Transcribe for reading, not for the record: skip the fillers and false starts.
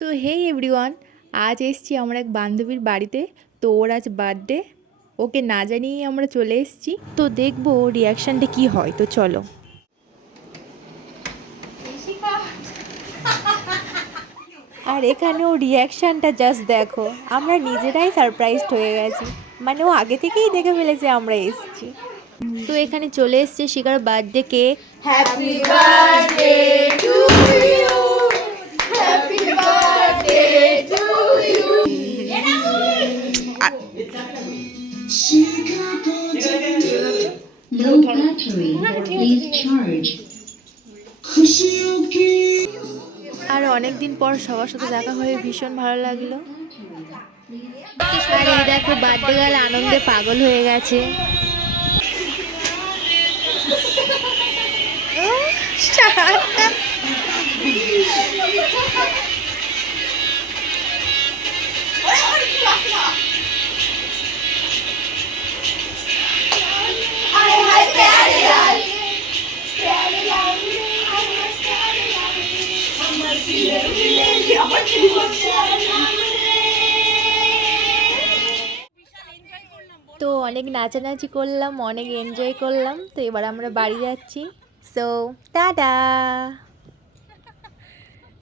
তো হেই এভরিওয়ান, আজ এসছি আমার এক বান্ধবীর বাড়িতে। তো ওর আজ বার্থডে, ওকে না জানিয়েই আমরা চলে এসছি। তো দেখবো ওর রিয়াকশানটা কী হয়। তো চলো। আর এখানে ওর রিয়াকশানটা জাস্ট দেখো, আমরা নিজেরাই সারপ্রাইজড হয়ে গেছি। মানে ও আগে থেকেই দেখে ফেলেছে আমরা এসছি। তো এখানে চলে এসছে শিকার birthday cake. Happy birthday to you, happy birthday to you. Low battery, please charge. আর অনেক দিন পর সবার সাথে দেখা হয়ে ভীষণ ভালো লাগলো। আর এই দেখো বার্থডে গার্ল আনন্দে পাগল হয়ে গেছে। তো অনেক নাচানাচি করলাম, অনেক এনজয় করলাম। তো এবার আমরা বাড়ি যাচ্ছি। So tata.